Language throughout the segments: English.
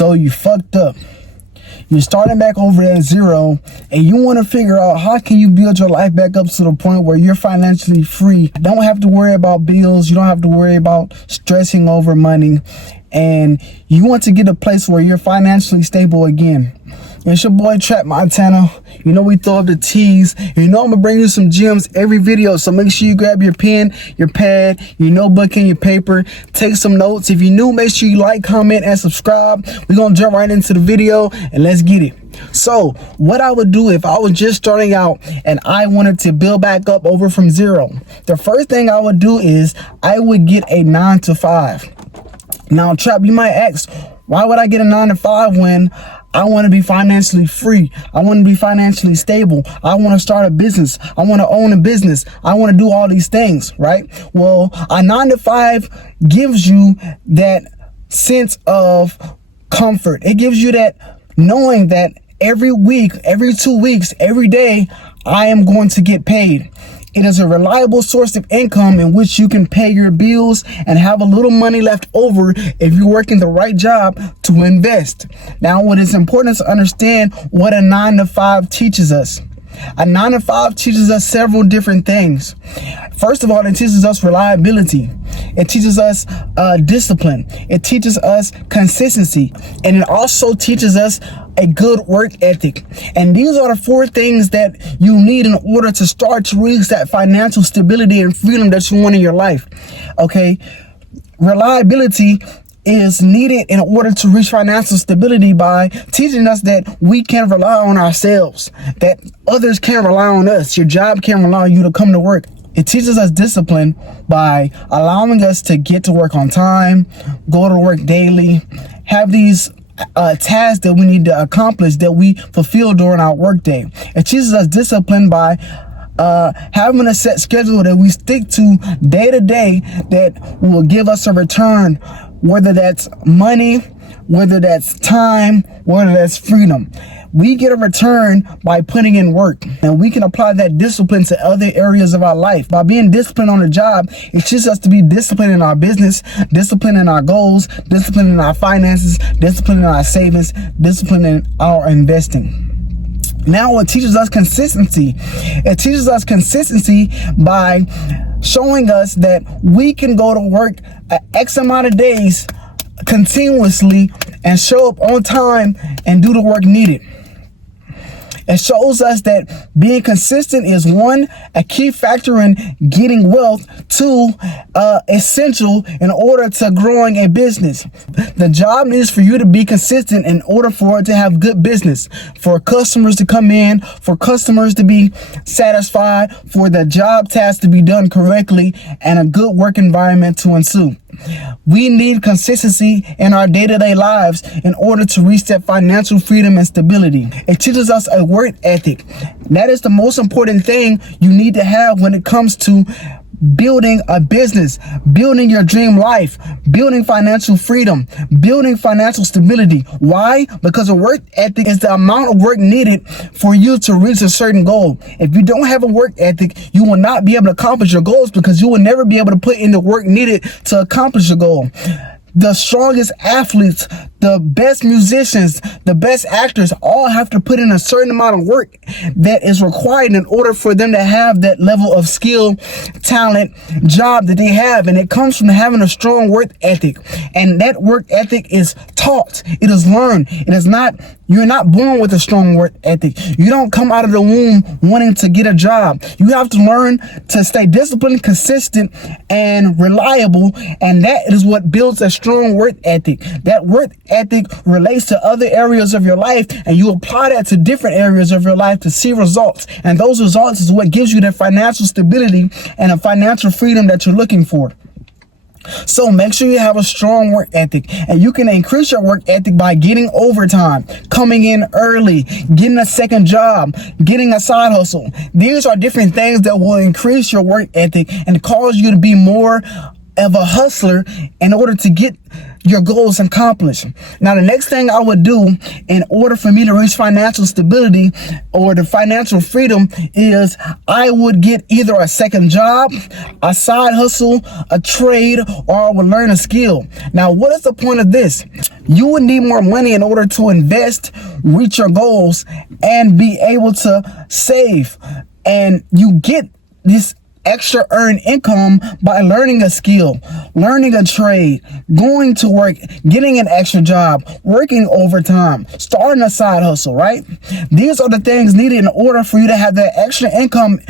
So you fucked up. You're starting back over at zero, and you want to figure out how can you build your life back up to the point where you're financially free. Don't have to worry about bills. You don't have to worry about stressing over money. And you want to get a place where you're financially stable again. It's your boy Trap Montana. You know we throw up the teas. You know I'm gonna bring you some gems every video, so make sure you grab your pen, your pad, your notebook, and your paper. Take some notes. If you're new, make sure you like, comment, and subscribe. We're gonna jump right into the video and let's get it. So what I would do if I was just starting out and I wanted to build back up over from zero, the first thing I would do is I would get a 9 to 5. Now, Trap, you might ask, why would I get a 9 to 5 when I want to be financially free? I want to be financially stable. I want to start a business. I want to own a business. I want to do all these things, right? Well, a 9 to 5 gives you that sense of comfort. It gives you that knowing that every week, every 2 weeks, every day, I am going to get paid. It is a reliable source of income in which you can pay your bills and have a little money left over if you're working the right job to invest. Now, what is important to understand what a 9 to 5 teaches us. A 9 to 5 teaches us several different things. First of all, it teaches us reliability. It teaches us discipline. It teaches us consistency. And it also teaches us a good work ethic. And these are the 4 things that you need in order to start to reach that financial stability and freedom that you want in your life. Okay? Reliability is needed in order to reach financial stability by teaching us that we can rely on ourselves, that others can rely on us. Your job can rely on you to come to work. It teaches us discipline by allowing us to get to work on time, go to work daily, have these tasks that we need to accomplish that we fulfill during our workday. It teaches us discipline by having a set schedule that we stick to day to day that will give us a return, whether that's money, whether that's time, whether that's freedom. We get a return by putting in work, and we can apply that discipline to other areas of our life. By being disciplined on the job, it teaches us to be disciplined in our business, disciplined in our goals, disciplined in our finances, disciplined in our savings, disciplined in our investing. Now it teaches us consistency. It teaches us consistency by showing us that we can go to work X amount of days continuously and show up on time and do the work needed. It shows us that being consistent is 1, a key factor in getting wealth, 2, essential in order to growing a business. The job is for you to be consistent in order for it to have good business, for customers to come in, for customers to be satisfied, for the job task to be done correctly, and a good work environment to ensue. We need consistency in our day-to-day lives in order to reach that financial freedom and stability. It teaches us a work ethic. That is the most important thing you need to have when it comes to building a business, building your dream life, building financial freedom, building financial stability. Why? Because a work ethic is the amount of work needed for you to reach a certain goal. If you don't have a work ethic, you will not be able to accomplish your goals because you will never be able to put in the work needed to accomplish your goal. The strongest athletes, the best musicians, the best actors all have to put in a certain amount of work that is required in order for them to have that level of skill, talent, job that they have. And it comes from having a strong work ethic. And that work ethic is taught. It is learned. It is not, you're not born with a strong work ethic. You don't come out of the womb wanting to get a job. You have to learn to stay disciplined, consistent, and reliable. And that is what builds a strong work ethic. That work ethic relates to other areas of your life, and you apply that to different areas of your life to see results. And those results is what gives you the financial stability and a financial freedom that you're looking for. So make sure you have a strong work ethic, and you can increase your work ethic by getting overtime, coming in early, getting a second job, getting a side hustle. These are different things that will increase your work ethic and cause you to be more of a hustler in order to get your goals accomplished. Now, the next thing I would do in order for me to reach financial stability or the financial freedom is I would get either a second job, a side hustle, a trade, or I would learn a skill. Now, what is the point of this? You would need more money in order to invest, reach your goals, and be able to save. And you get this extra earned income by learning a skill, learning a trade, going to work, getting an extra job, working overtime, starting a side hustle, right? These are the things needed in order for you to have that extra income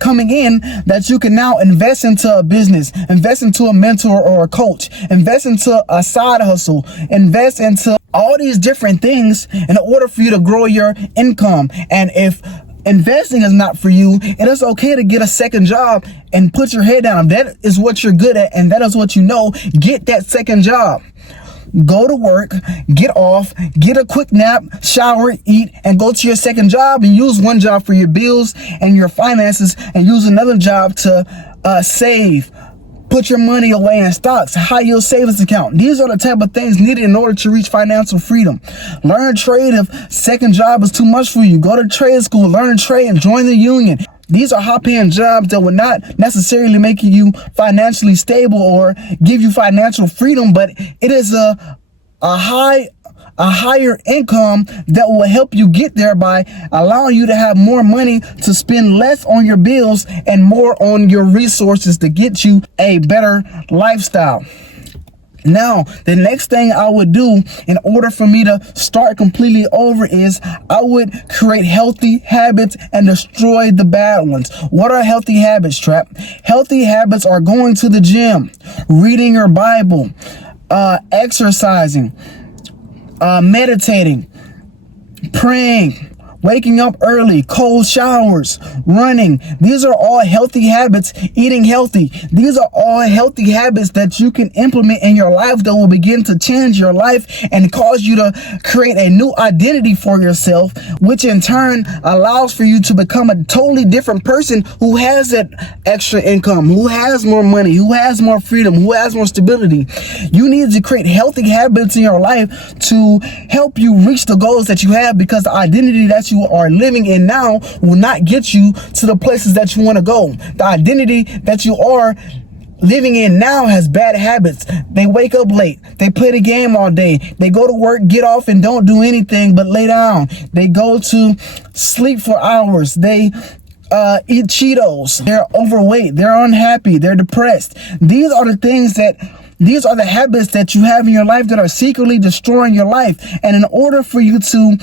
coming in that you can now invest into a business, invest into a mentor or a coach, invest into a side hustle, invest into all these different things in order for you to grow your income. And if investing is not for you, it is okay to get a second job and put your head down. If that is what you're good at and that is what you know, get that second job. Go to work, get off, get a quick nap, shower, eat, and go to your second job and use one job for your bills and your finances and use another job to save. Put your money away in stocks, high yield savings account. These are the type of things needed in order to reach financial freedom. Learn trade if second job is too much for you. Go to trade school, learn a trade, and join the union. These are high-paying jobs that will not necessarily make you financially stable or give you financial freedom, but it is a higher income that will help you get there by allowing you to have more money to spend less on your bills and more on your resources to get you a better lifestyle. Now, the next thing I would do in order for me to start completely over is I would create healthy habits and destroy the bad ones. What are healthy habits, Trap? Healthy habits are going to the gym, reading your Bible, exercising, meditating, praying, waking up early, cold showers, running. These are all healthy habits. Eating healthy. These are all healthy habits that you can implement in your life that will begin to change your life and cause you to create a new identity for yourself, which in turn allows for you to become a totally different person who has that extra income, who has more money, who has more freedom, who has more stability. You need to create healthy habits in your life to help you reach the goals that you have, because the identity that you are living in now will not get you to the places that you want to go. The identity that you are living in now has bad habits. They wake up late. They play the game all day. They go to work, get off, and don't do anything but lay down. They go to sleep for hours. They eat Cheetos. They're overweight. They're unhappy. They're depressed. These are the habits that you have in your life that are secretly destroying your life. And in order for you to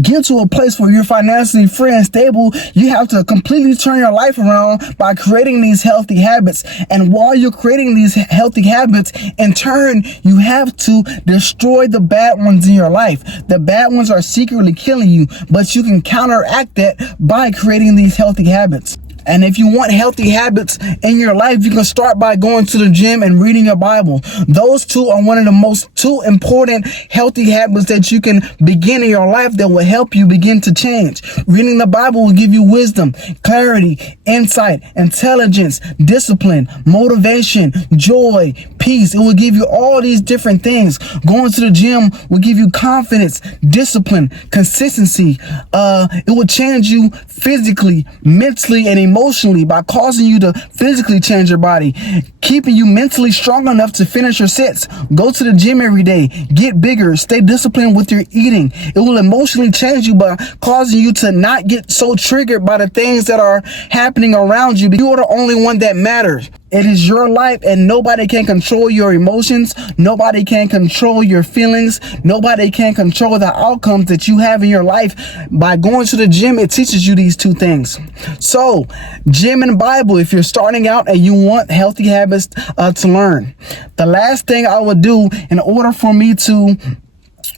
get to a place where you're financially free and stable, you have to completely turn your life around by creating these healthy habits. And while you're creating these healthy habits, in turn, you have to destroy the bad ones in your life. The bad ones are secretly killing you, but you can counteract that by creating these healthy habits. And if you want healthy habits in your life, you can start by going to the gym and reading your Bible. Those two are one of the two important healthy habits that you can begin in your life that will help you begin to change. Reading the Bible will give you wisdom, clarity, insight, intelligence, discipline, motivation, joy, peace. It will give you all these different things. Going to the gym will give you confidence, discipline, consistency. It will change you physically, mentally, and emotionally by causing you to physically change your body, keeping you mentally strong enough to finish your sets. Go to the gym every day, get bigger, stay disciplined with your eating. It will emotionally change you by causing you to not get so triggered by the things that are happening around you. You are the only one that matters. It is your life, and nobody can control your emotions. Nobody can control your feelings. Nobody can control the outcomes that you have in your life. By going to the gym, it teaches you these two things. So, gym and Bible, if you're starting out and you want healthy habits to learn. The last thing I would do in order for me to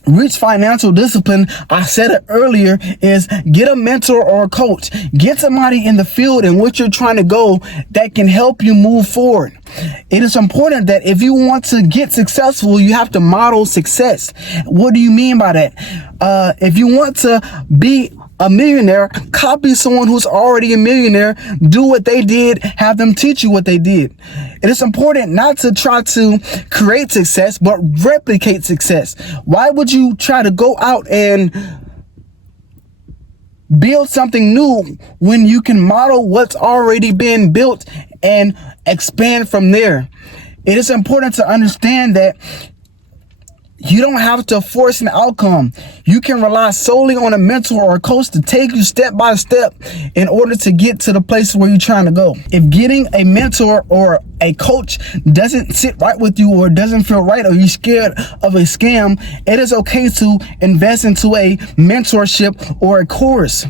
reach financial discipline, I said it earlier, is get a mentor or a coach. Get somebody in the field in which you're trying to go that can help you move forward. It is important that if you want to get successful, you have to model success. What do you mean by that? If you want to be a millionaire, copy someone who's already a millionaire, do what they did, have them teach you what they did. It is important not to try to create success, but replicate success. Why would you try to go out and build something new when you can model what's already been built and expand from there? It is important to understand that you don't have to force an outcome. You can rely solely on a mentor or a coach to take you step by step in order to get to the place where you're trying to go. If getting a mentor or a coach doesn't sit right with you, or doesn't feel right, or you're scared of a scam, it is okay to invest into a mentorship or a course.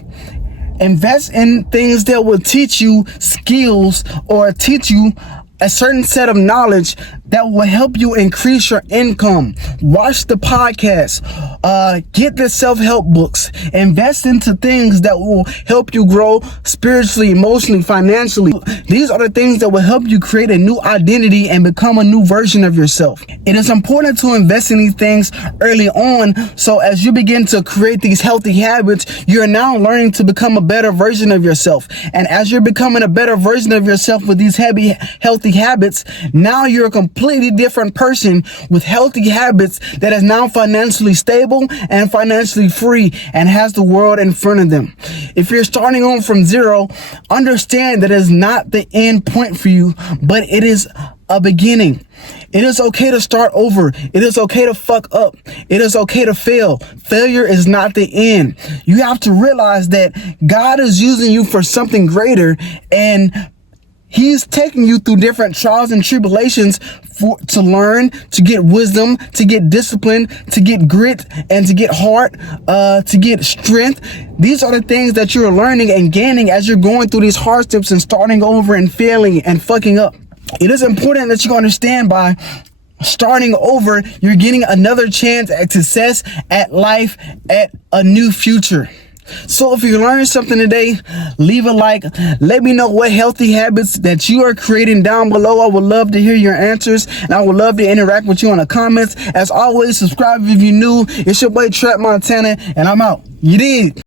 Invest in things that will teach you skills or teach you a certain set of knowledge that will help you increase your income. Watch the podcast, get the self-help books, invest into things that will help you grow spiritually, emotionally, financially. These are the things that will help you create a new identity and become a new version of yourself. It is important to invest in these things early on, so as you begin to create these healthy habits, you're now learning to become a better version of yourself. And as you're becoming a better version of yourself with these healthy habits, now you're a completely different person with healthy habits that is now financially stable and financially free and has the world in front of them. If you're starting on from zero, understand that it is not the end point for you, but it is a beginning. It is okay to start over. It is okay to fuck up. It is okay to fail. Failure is not the end. You have to realize that God is using you for something greater, and He's taking you through different trials and tribulations to learn, to get wisdom, to get discipline, to get grit, and to get heart, to get strength. These are the things that you're learning and gaining as you're going through these hardships and starting over and failing and fucking up. It is important that you understand by starting over, you're getting another chance at success, at life, at a new future. So if you learned something today, leave a like. Let me know what healthy habits that you are creating down below. I would love to hear your answers, and I would love to interact with you in the comments. As always, subscribe if you're new. It's your boy Trap Montana, and I'm out. You did.